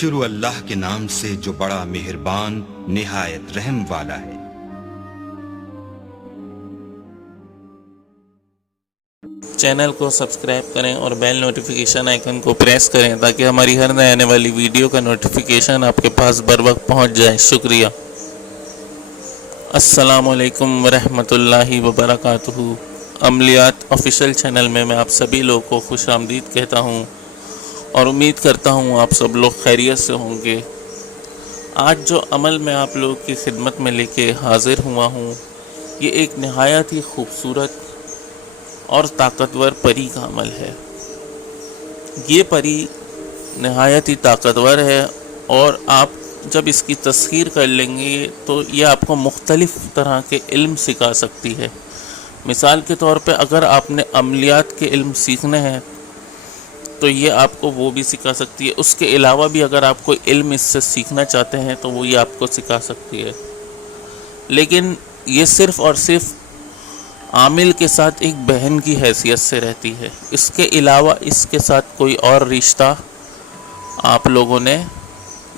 شروع اللہ کے نام سے جو بڑا مہربان نہایت رحم والا ہے۔ چینل کو سبسکرائب کریں اور بیل نوٹیفیکیشن آئیکن کو پریس کریں تاکہ ہماری ہر نئے آنے والی ویڈیو کا نوٹیفیکیشن آپ کے پاس بر وقت پہنچ جائے۔ شکریہ۔ السلام علیکم ورحمۃ اللہ وبرکاتہ۔ عملیات آفیشیل چینل میں آپ سبھی لوگوں کو خوش آمدید کہتا ہوں اور امید کرتا ہوں آپ سب لوگ خیریت سے ہوں گے۔ آج جو عمل میں آپ لوگوں کی خدمت میں لے کے حاضر ہوا ہوں، یہ ایک نہایت ہی خوبصورت اور طاقتور پری کا عمل ہے۔ یہ پری نہایت ہی طاقتور ہے اور آپ جب اس کی تسخیر کر لیں گے تو یہ آپ کو مختلف طرح کے علم سکھا سکتی ہے۔ مثال کے طور پہ اگر آپ نے عملیات کے علم سیکھنے ہیں تو یہ آپ کو وہ بھی سکھا سکتی ہے۔ اس کے علاوہ بھی اگر آپ کوئی علم اس سے سیکھنا چاہتے ہیں تو وہ یہ آپ کو سکھا سکتی ہے، لیکن یہ صرف اور صرف عامل کے ساتھ ایک بہن کی حیثیت سے رہتی ہے۔ اس کے علاوہ اس کے ساتھ کوئی اور رشتہ آپ لوگوں نے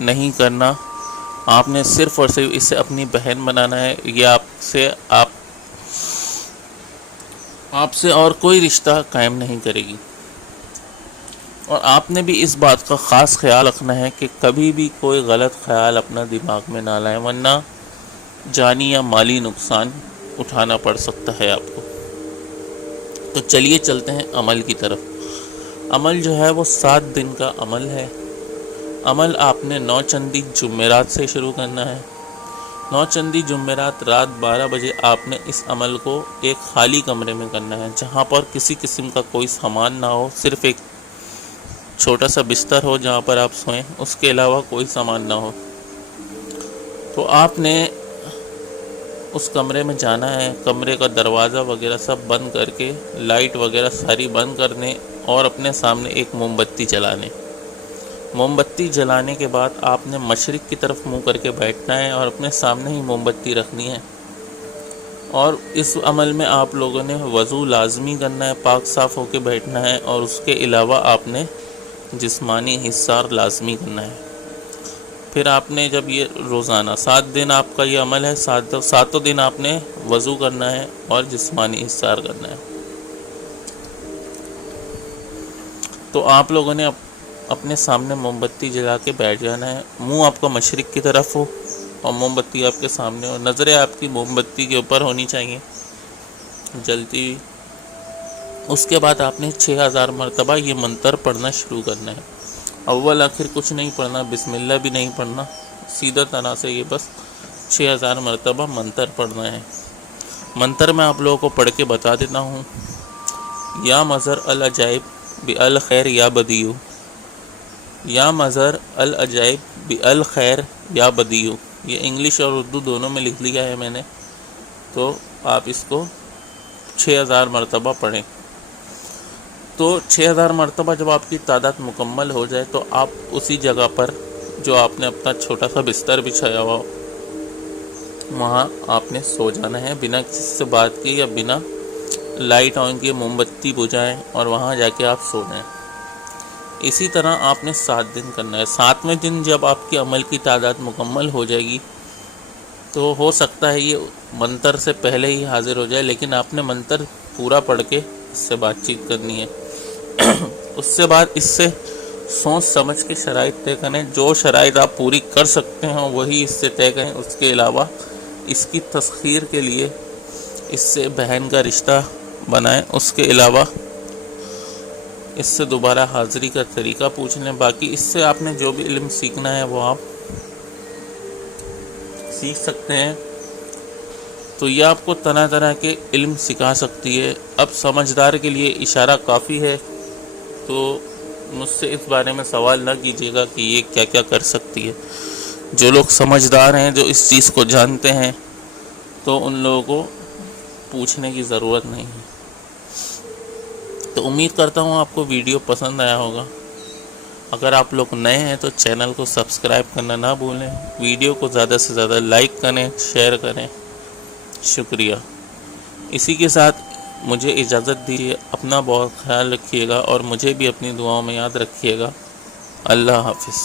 نہیں کرنا۔ آپ نے صرف اور صرف اسے اپنی بہن بنانا ہے۔ یہ آپ سے اور کوئی رشتہ قائم نہیں کرے گی، اور آپ نے بھی اس بات کا خاص خیال رکھنا ہے کہ کبھی بھی کوئی غلط خیال اپنا دماغ میں نہ لائیں، ورنہ جانی یا مالی نقصان اٹھانا پڑ سکتا ہے آپ کو۔ تو چلیے چلتے ہیں عمل کی طرف۔ عمل جو ہے وہ 7 دن کا عمل ہے۔ عمل آپ نے 9 چندی جمعرات سے شروع کرنا ہے۔ 9 چندی جمعرات رات 12 بجے آپ نے اس عمل کو ایک خالی کمرے میں کرنا ہے، جہاں پر کسی قسم کا کوئی سامان نہ ہو، صرف ایک چھوٹا سا بستر ہو جہاں پر آپ سوئیں، اس کے علاوہ کوئی سامان نہ ہو۔ تو آپ نے اس کمرے میں جانا ہے، کمرے کا دروازہ وغیرہ سب بند کر کے، لائٹ وغیرہ ساری بند کرنے اور اپنے سامنے ایک موم بتی جلانے۔ موم بتی جلانے کے بعد آپ نے مشرق کی طرف منہ کر کے بیٹھنا ہے اور اپنے سامنے ہی موم بتی رکھنی ہے۔ اور اس عمل میں آپ لوگوں نے وضو لازمی کرنا ہے، پاک صاف ہو کے بیٹھنا ہے، اور اس کے علاوہ آپ نے جسمانی حصار لازمی کرنا ہے۔ پھر آپ نے جب یہ روزانہ 7 دن آپ کا یہ عمل ہے، 7 دن آپ نے وضو کرنا ہے اور جسمانی حصار کرنا ہے۔ تو آپ لوگوں نے اپنے سامنے موم بتی جلا کے بیٹھ جانا ہے، منہ آپ کا مشرق کی طرف ہو اور موم بتی آپ کے سامنے ہو، نظریں آپ کی موم بتی کے اوپر ہونی چاہیے جلتی ہوئی۔ اس کے بعد آپ نے 6000 مرتبہ یہ منتر پڑھنا شروع کرنا ہے۔ اول آخر کچھ نہیں پڑھنا، بسم اللہ بھی نہیں پڑھنا، سیدھا طرح سے یہ بس 6000 مرتبہ منتر پڑھنا ہے۔ منتر میں آپ لوگوں کو پڑھ کے بتا دیتا ہوں۔ یا مظہر العجائب بالخیر یا بدیو، یا مظہر العجائب بالخیر یا بدیو۔ یہ انگلش اور اردو دونوں میں لکھ لیا ہے میں نے، تو آپ اس کو 6000 مرتبہ پڑھیں۔ تو 6000 مرتبہ جب آپ کی تعداد مکمل ہو جائے تو آپ اسی جگہ پر جو آپ نے اپنا چھوٹا سا بستر بچھایا ہوا وہاں آپ نے سو جانا ہے، بنا کسی سے بات کی یا بنا لائٹ آن کیے، موم بتی بجھائیں اور وہاں جا کے آپ سو جائیں۔ اسی طرح آپ نے 7 دن کرنا ہے۔ 7ویں دن جب آپ کی عمل کی تعداد مکمل ہو جائے گی تو ہو سکتا ہے یہ منتر سے پہلے ہی حاضر ہو جائے، لیکن آپ نے منتر پورا پڑھ کے اس سے بات چیت کرنی ہے۔ اس سے بعد اس سے سوچ سمجھ کے شرائط طے کریں، جو شرائط آپ پوری کر سکتے ہیں وہی اس سے طے کریں۔ اس کے علاوہ اس کی تسخیر کے لیے اس سے بہن کا رشتہ بنائیں، اس کے علاوہ اس سے دوبارہ حاضری کا طریقہ پوچھ لیں۔ باقی اس سے آپ نے جو بھی علم سیکھنا ہے وہ آپ سیکھ سکتے ہیں۔ تو یہ آپ کو طرح طرح کے علم سکھا سکتی ہے۔ اب سمجھدار کے لیے اشارہ کافی ہے، تو مجھ سے اس بارے میں سوال نہ کیجیے گا کہ یہ کیا کیا کر سکتی ہے۔ جو لوگ سمجھدار ہیں، جو اس چیز کو جانتے ہیں، تو ان لوگوں کو پوچھنے کی ضرورت نہیں ہے۔ تو امید کرتا ہوں آپ کو ویڈیو پسند آیا ہوگا۔ اگر آپ لوگ نئے ہیں تو چینل کو سبسکرائب کرنا نہ بھولیں، ویڈیو کو زیادہ سے زیادہ لائک کریں، شیئر کریں۔ شکریہ۔ اسی کے ساتھ مجھے اجازت دیجیے، اپنا بہت خیال رکھیے گا اور مجھے بھی اپنی دعاؤں میں یاد رکھیے گا۔ اللہ حافظ۔